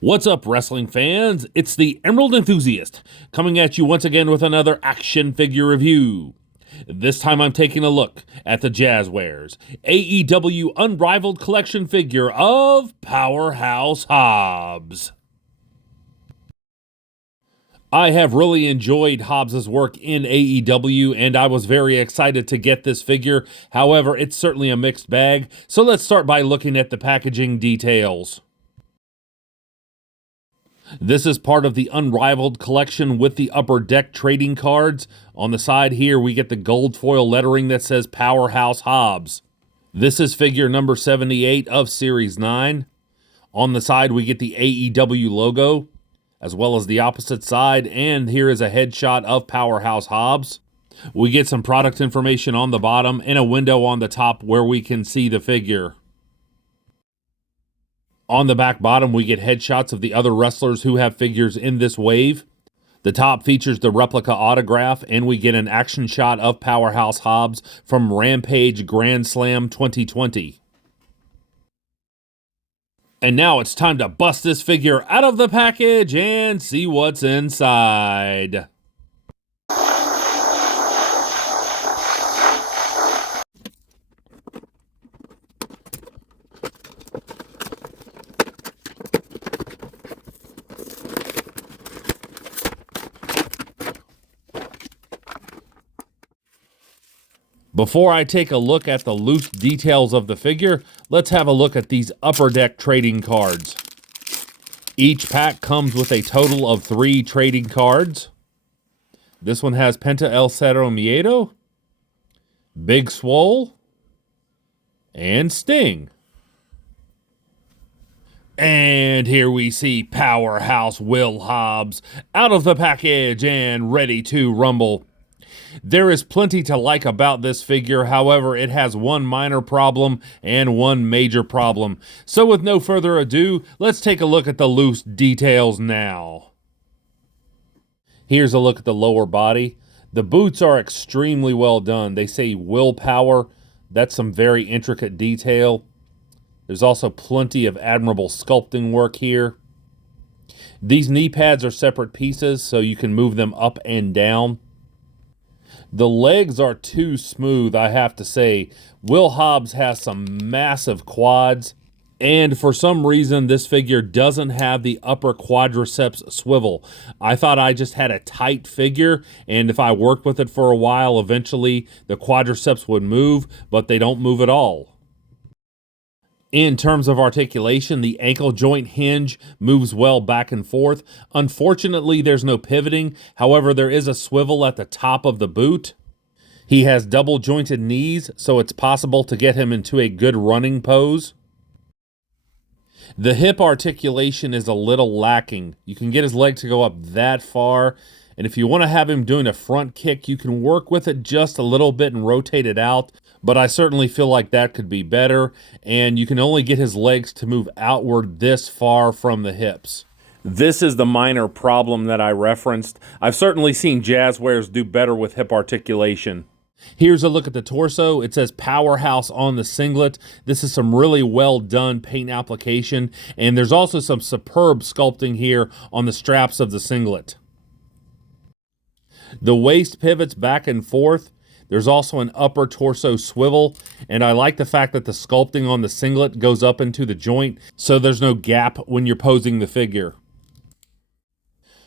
What's up, wrestling fans? It's the Emerald Enthusiast, coming at you once again with another action figure review. This time I'm taking a look at the Jazwares AEW Unrivaled collection figure of Powerhouse Hobbs. I have really enjoyed Hobbs' work in AEW, and I was very excited to get this figure. However, it's certainly a mixed bag, so let's start by looking at the packaging details. This is part of the Unrivaled collection with the upper deck trading cards. On the side here, we get the gold foil lettering that says Powerhouse Hobbs. This is figure number 78 of Series 9. On the side, we get the AEW logo, as well as the opposite side, and here is a headshot of Powerhouse Hobbs. We get some product information on the bottom and a window on the top where we can see the figure. On the back bottom, we get headshots of the other wrestlers who have figures in this wave. The top features the replica autograph, and we get an action shot of Powerhouse Hobbs from Rampage Grand Slam 2020. And now it's time to bust this figure out of the package and see what's inside. Before I take a look at the loose details of the figure, let's have a look at these upper deck trading cards. Each pack comes with a total of 3 trading cards. This one has Penta El Cero Miedo, Big Swole, and Sting. And here we see Powerhouse Will Hobbs out of the package and ready to rumble. There is plenty to like about this figure, however, it has one minor problem and one major problem. So with no further ado, let's take a look at the loose details now. Here's a look at the lower body. The boots are extremely well done. They say willpower. That's some very intricate detail. There's also plenty of admirable sculpting work here. These knee pads are separate pieces, so you can move them up and down. The legs are too smooth, I have to say. Will Hobbs has some massive quads, and for some reason this figure doesn't have the upper quadriceps swivel. I thought I just had a tight figure, and if I worked with it for a while, eventually the quadriceps would move, but they don't move at all. In terms of articulation, the ankle joint hinge moves well back and forth. Unfortunately, there's no pivoting. However, there is a swivel at the top of the boot. He has double jointed knees, so it's possible to get him into a good running pose. The hip articulation is a little lacking. You can get his leg to go up that far, and if you want to have him doing a front kick, you can work with it just a little bit and rotate it out. But I certainly feel like that could be better, and you can only get his legs to move outward this far from the hips. This is the minor problem that I referenced. I've certainly seen Jazwares do better with hip articulation. Here's a look at the torso. It says Powerhouse on the singlet. This is some really well done paint application, and there's also some superb sculpting here on the straps of the singlet. The waist pivots back and forth. There's also an upper torso swivel, and I like the fact that the sculpting on the singlet goes up into the joint, so there's no gap when you're posing the figure.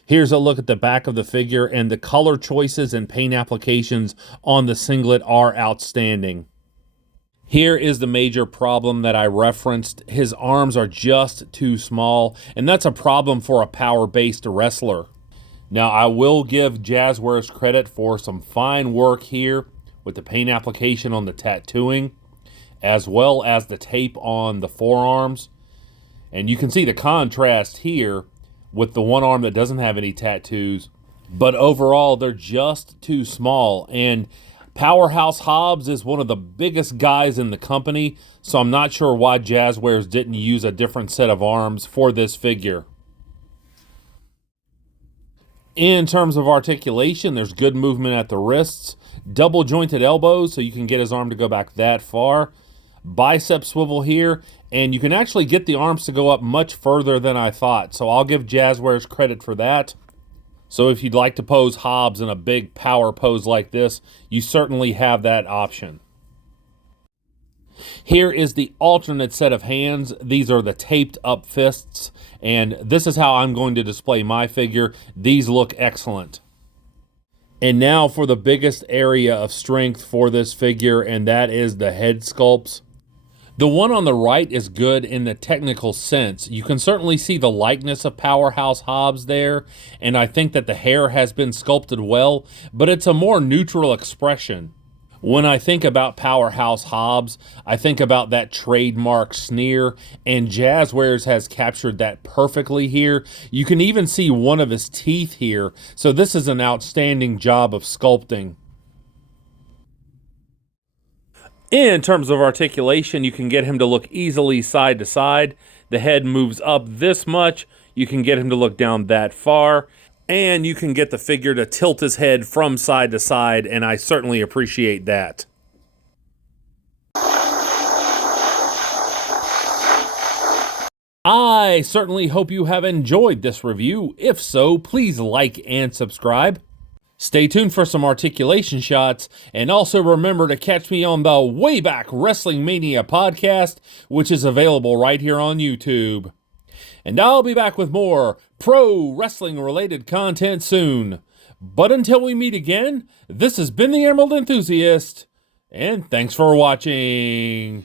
Here's a look at the back of the figure, and the color choices and paint applications on the singlet are outstanding. Here is the major problem that I referenced. His arms are just too small, and that's a problem for a power-based wrestler. Now, I will give Jazwares credit for some fine work here with the paint application on the tattooing, as well as the tape on the forearms. And you can see the contrast here with the one arm that doesn't have any tattoos. But overall, they're just too small. And Powerhouse Hobbs is one of the biggest guys in the company, so I'm not sure why Jazwares didn't use a different set of arms for this figure. In terms of articulation, there's good movement at the wrists, double jointed elbows so you can get his arm to go back that far, bicep swivel here, And you can actually get the arms to go up much further than I thought, so I'll give Jazwares credit for that. So if you'd like to pose Hobbs in a big power pose like this, you certainly have that option. Here is the alternate set of hands. These are the taped up fists, and this is how I'm going to display my figure. These look excellent. And now for the biggest area of strength for this figure, and that is the head sculpts. The one on the right is good in the technical sense. You can certainly see the likeness of Powerhouse Hobbs there, and I think that the hair has been sculpted well, but it's a more neutral expression. When I think about Powerhouse Hobbs, I think about that trademark sneer, and Jazwares has captured that perfectly here. You can even see one of his teeth here, so this is an outstanding job of sculpting. In terms of articulation, you can get him to look easily side to side. The head moves up this much. You can get him to look down that far. And you can get the figure to tilt his head from side to side, and I certainly appreciate that. I certainly hope you have enjoyed this review. If so, please like and subscribe. Stay tuned for some articulation shots, and also remember to catch me on the Wayback Wrestling Mania podcast, which is available right here on YouTube. And I'll be back with more pro wrestling related content soon. But until we meet again, this has been the Emerald Enthusiast, and thanks for watching.